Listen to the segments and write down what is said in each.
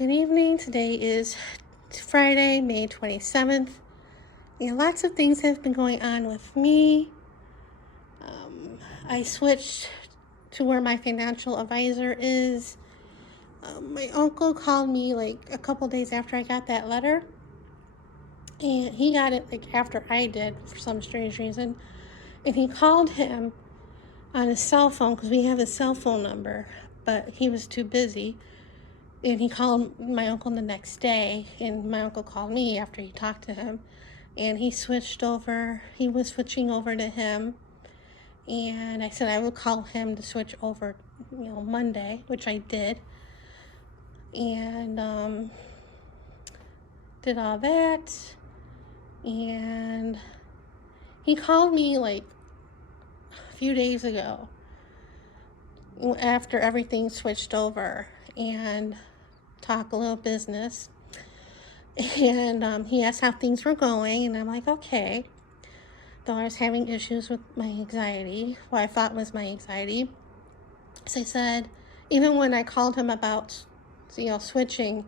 Good evening. Today is Friday, May 27th. Lots of things have been going on with me. I switched to where my financial advisor is. My uncle called me like a couple days after I got that letter. And he got it like after I did for some strange reason. And he called him on his cell phone because we have his cell phone number, but he was too busy. And he called my uncle the next day, and my uncle called me after he talked to him, and he was switching over to him, and I said I would call him to switch over, Monday, which I did, and did all that, and he called me like a few days ago after everything switched over, and talk a little business, and he asked how things were going, and I'm like, okay. Though I was having issues with my anxiety, what I thought was my anxiety. So I said, even when I called him about, switching,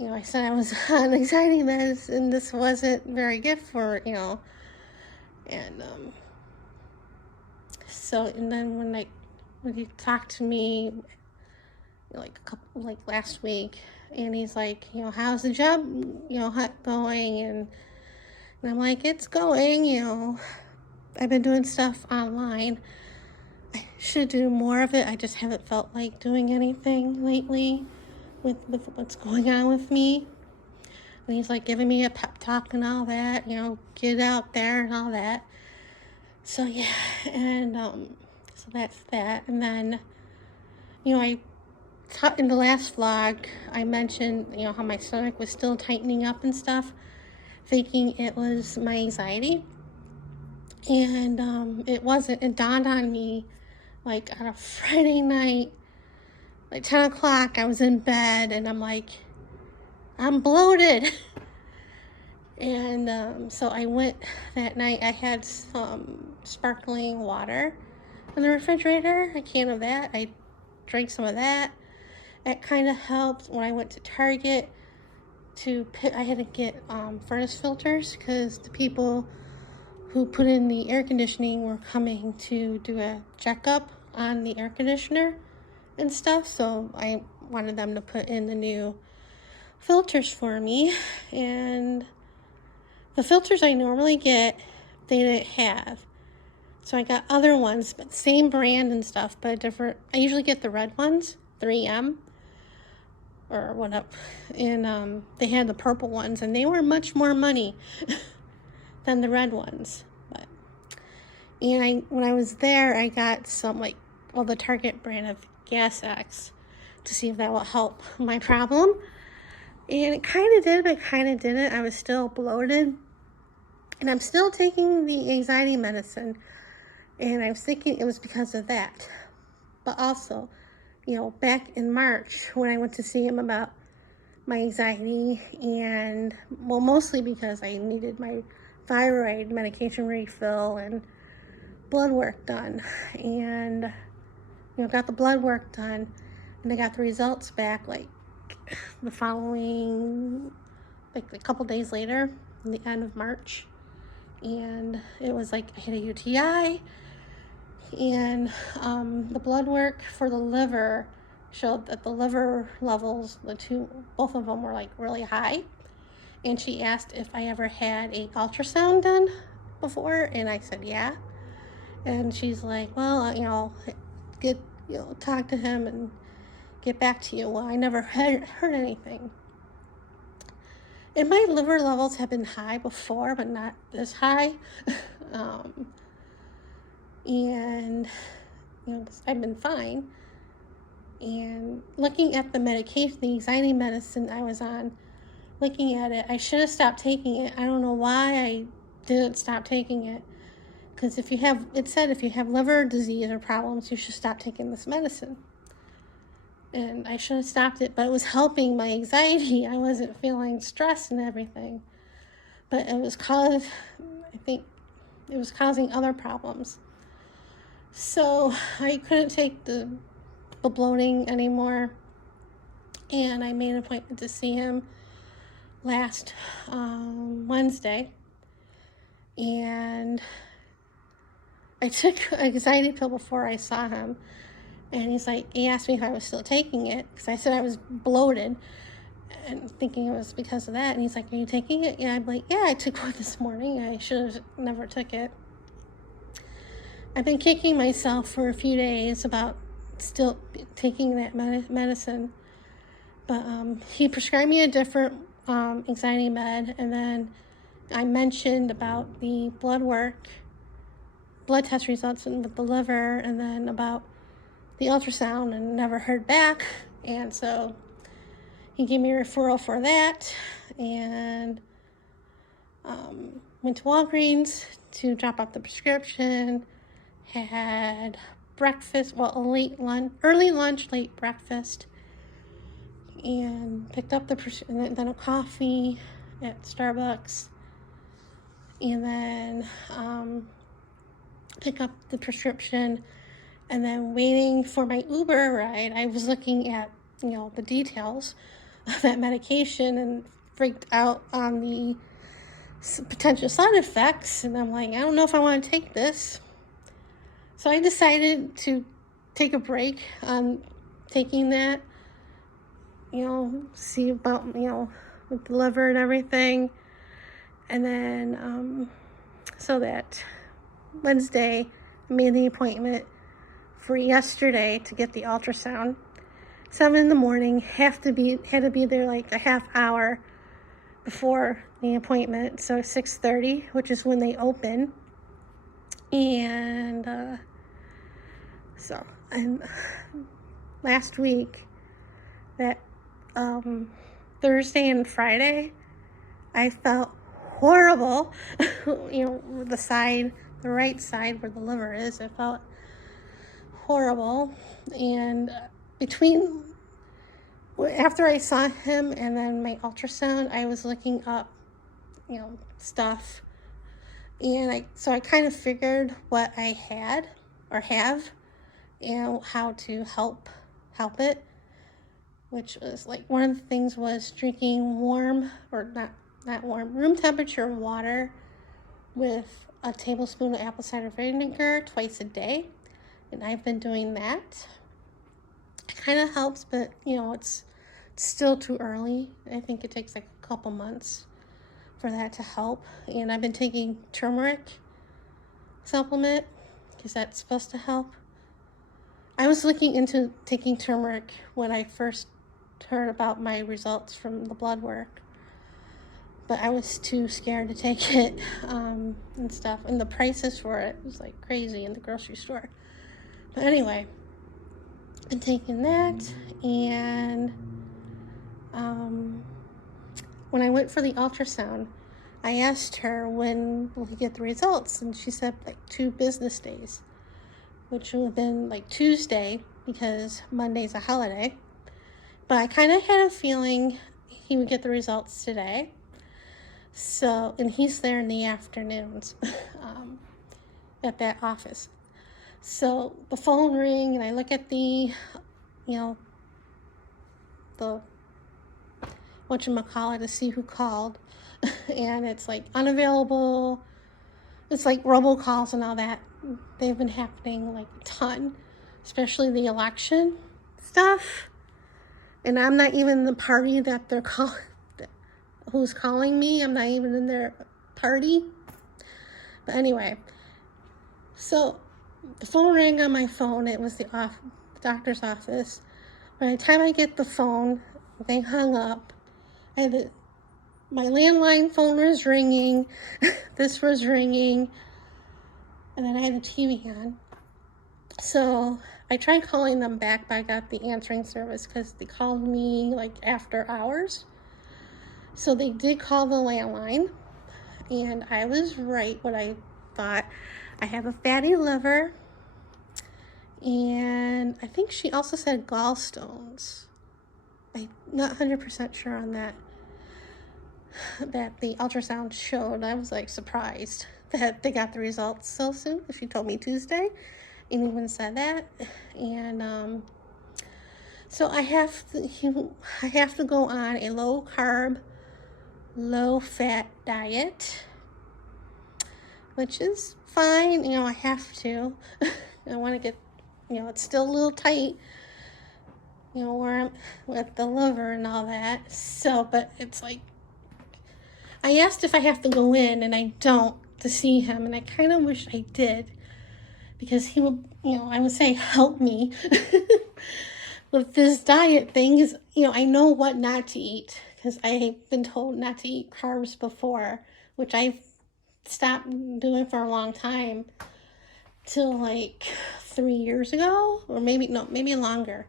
I said I was on anxiety meds, and this wasn't very good for, and and then when he talked to me like last week, and he's like, how's the job, going, and I'm like, it's going, I've been doing stuff online. I should do more of it. I just haven't felt like doing anything lately with what's going on with me. And he's like giving me a pep talk and all that, get out there and all that. So yeah, and so that's that. And then, in the last vlog, I mentioned, how my stomach was still tightening up and stuff, thinking it was my anxiety. And it wasn't. It dawned on me, like, on a Friday night, like 10 o'clock, I was in bed, and I'm like, I'm bloated. And so I went that night. I had some sparkling water in the refrigerator, a can of that. I drank some of that. It kind of helped. When I went to Target I had to get furnace filters because the people who put in the air conditioning were coming to do a checkup on the air conditioner and stuff. So I wanted them to put in the new filters for me. And the filters I normally get, they didn't have. So I got other ones, but same brand and stuff, but different. I usually get the red ones, 3M. Or whatever, and they had the purple ones, and they were much more money than the red ones. When I was there, I got some the Target brand of Gas X to see if that will help my problem, and it kind of did, but kind of didn't. I was still bloated, and I'm still taking the anxiety medicine, and I was thinking it was because of that, but also, back in March when I went to see him about my anxiety, and mostly because I needed my thyroid medication refill and blood work done, and got the blood work done, and I got the results back the following a couple days later, in the end of March, and it was I had a UTI. And the blood work for the liver showed that the liver levels, both of them were really high. And she asked if I ever had a ultrasound done before, and I said yeah. And she's like, well, talk to him and get back to you. Well, I never heard anything. And my liver levels have been high before, but not this high. And I've been fine. And looking at the medication, the anxiety medicine I was on, looking at it, I should have stopped taking it. I don't know why I didn't stop taking it, because if you have liver disease or problems, you should stop taking this medicine. And I should have stopped it, but it was helping my anxiety. I wasn't feeling stressed and everything, but I think it was causing other problems. So I couldn't take the bloating anymore, And I made an appointment to see him last Wednesday. And I took an anxiety pill before I saw him. And he asked me if I was still taking it, because I said I was bloated and thinking it was because of that. And he's like, are you taking it? Yeah. I'm like, yeah, I took one this morning. I should have never took it. I've been kicking myself for a few days about still taking that medicine. But he prescribed me a different anxiety med. And then I mentioned about the blood test results with the liver, and then about the ultrasound, and never heard back. And so he gave me a referral for that, and went to Walgreens to drop off the prescription, had breakfast, well, early lunch, late breakfast, and picked up and then a coffee at Starbucks, and then pick up the prescription. And then waiting for my Uber ride, I was looking at, the details of that medication and freaked out on the potential side effects. And I'm like, I don't know if I want to take this. So I decided to take a break on taking that, see about, with the liver and everything. And then, so that Wednesday, I made the appointment for yesterday to get the ultrasound. 7 in the morning, had to be there like a half hour before the appointment, so 6:30, which is when they open. And last week, that Thursday and Friday, I felt horrible. The right side where the liver is, I felt horrible. And after I saw him and then my ultrasound, I was looking up stuff, and I kind of figured what I had or have, how to help it, which was like, one of the things was drinking warm, or not warm, room temperature water with a tablespoon of apple cider vinegar twice a day. And I've been doing that. It kind of helps, but it's still too early. I think it takes like a couple months for that to help. And I've been taking turmeric supplement because that's supposed to help. I was looking into taking turmeric when I first heard about my results from the blood work, but I was too scared to take it and stuff. And the prices for it was like crazy in the grocery store. But anyway, been taking that, and when I went for the ultrasound, I asked her when will we get the results, and she said like 2 business days, which would have been like Tuesday because Monday's a holiday. But I kind of had a feeling he would get the results today. So, and he's there in the afternoons at that office. So the phone rang, and I look at the whatchamacallit to see who called, and it's like unavailable. It's like robocalls and all that. They've been happening like a ton, especially the election stuff. And I'm not even the party that they're calling, who's calling me. I'm not even in their party. But anyway, so the phone rang on my phone. It was the doctor's office. By the time I get the phone, they hung up. My landline phone was ringing. This was ringing. And then I had the TV on. So I tried calling them back, but I got the answering service because they called me like after hours. So they did call the landline. And I was right what I thought. I have a fatty liver, and I think she also said gallstones. I'm not 100% sure on that the ultrasound showed. I was like surprised that they got the results so soon. She told me Tuesday, and even said that. And So I have to go on a low carb, low fat diet, which is fine. I have to. I want to get, it's still a little tight, where I'm with the liver and all that. So, but it's like, I asked if I have to go in, and I don't, to see him, and I kind of wish I did, because he would, I would say, help me with this diet thing. Is, I know what not to eat, because I've been told not to eat carbs before, which I've stopped doing for a long time, till like 3 years ago, or maybe longer.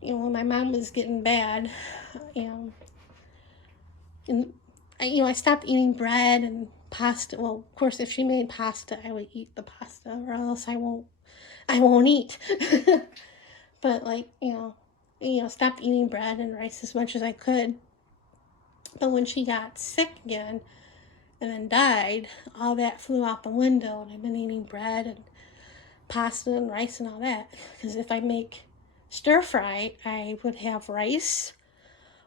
When my mom was getting bad, and I stopped eating bread and pasta. Well, of course, if she made pasta, I would eat the pasta, or else I won't eat. But like, stopped eating bread and rice as much as I could. But when she got sick again and then died, all that flew out the window, and I've been eating bread and pasta and rice and all that. Because if I make stir fry, I would have rice,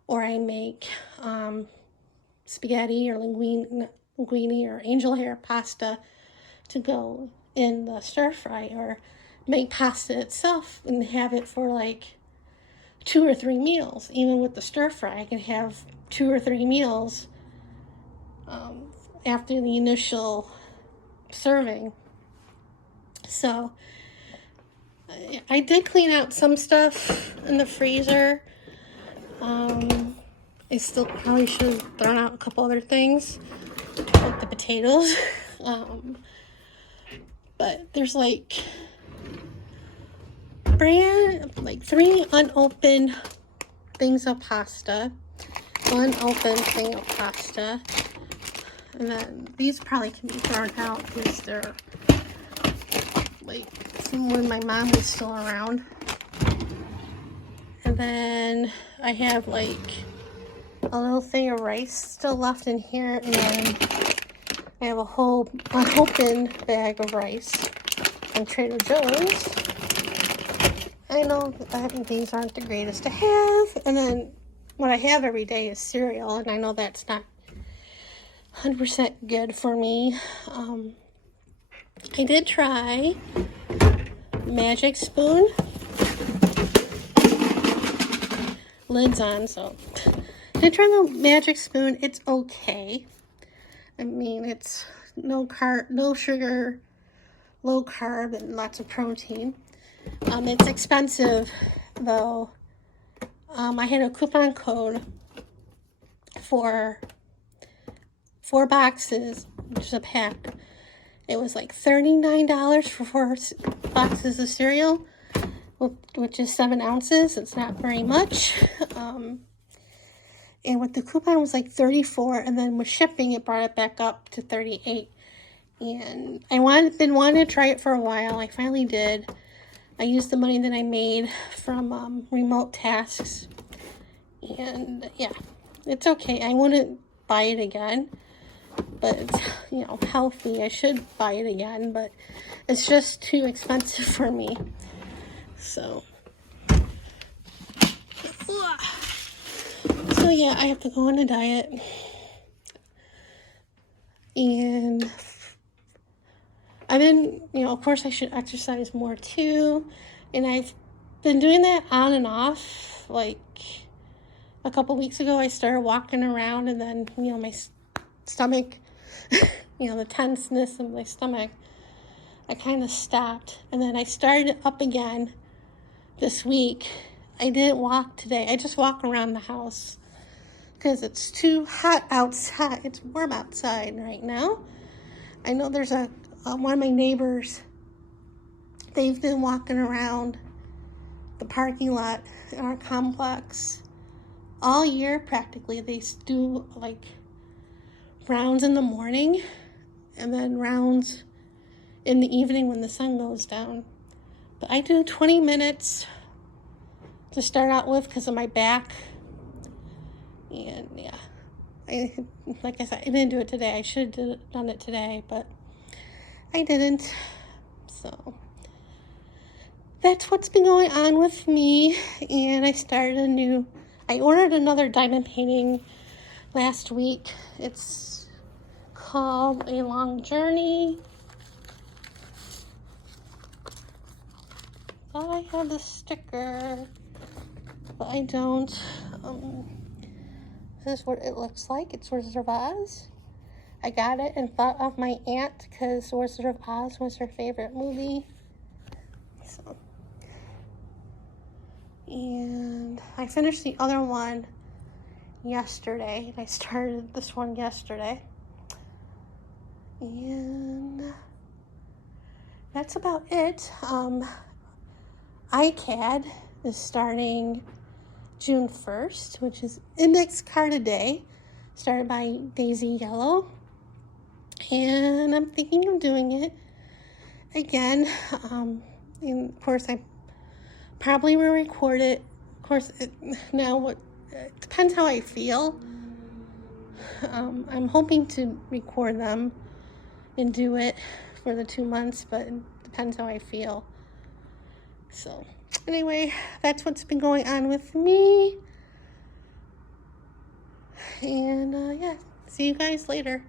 or I make spaghetti or linguine or angel hair pasta to go in the stir fry, or make pasta itself and have it for like 2 or 3 meals. Even with the stir fry, I can have 2 or 3 meals after the initial serving. So I did clean out some stuff in the freezer. I still probably should have thrown out a couple other things, like the potatoes. But there's like 3 unopened things of pasta, 1 open thing of pasta, and then these probably can be thrown out because they're like from when my mom was still around. And then I have like a little thing of rice still left in here, and then I have a whole unopened bag of rice from Trader Joe's. I know that these aren't the greatest to have, and then what I have every day is cereal, and I know that's not 100% good for me. I did try Magic Spoon. Lid's on, so I did try the Magic Spoon. It's okay. I mean, it's no sugar, low carb, and lots of protein. It's expensive though. I had a coupon code for 4 boxes, which is a pack. It was like $39 for 4 boxes of cereal, which is 7 ounces. It's not very much. And with the coupon, it was like $34, and then with shipping, it brought it back up to $38. And been wanting to try it for a while. I finally did. I used the money that I made from remote tasks, and yeah, it's okay. I wouldn't buy it again, but it's, healthy. I should buy it again, but it's just too expensive for me. So yeah, I have to go on a diet, and I've been, of course I should exercise more too, and I've been doing that on and off. Like a couple weeks ago, I started walking around, and then, my stomach, the tenseness in my stomach, I kind of stopped, and then I started up again this week. I didn't walk today. I just walk around the house because it's too hot outside. It's warm outside right now. I know there's one of my neighbors, they've been walking around the parking lot in our complex all year practically. They do like rounds in the morning and then rounds in the evening when the sun goes down. But I do 20 minutes to start out with because of my back. And yeah, like I said, I didn't do it today. I should have done it today, but I didn't. So that's what's been going on with me. And I ordered another diamond painting last week. It's called A Long Journey. Thought I had the sticker, but I don't. This is what it looks like. It's Wizard of Oz. I got it and thought of my aunt because Wizard of Oz was her favorite movie. So, and I finished the other one yesterday. I started this one yesterday. And that's about it. iCAD is starting June 1st, which is Index Card a Day, started by Daisy Yellow. And I'm thinking of doing it again. And of course, I probably will record it. Of course, it depends how I feel. I'm hoping to record them and do it for the 2 months, but it depends how I feel. So anyway, that's what's been going on with me. And yeah, see you guys later.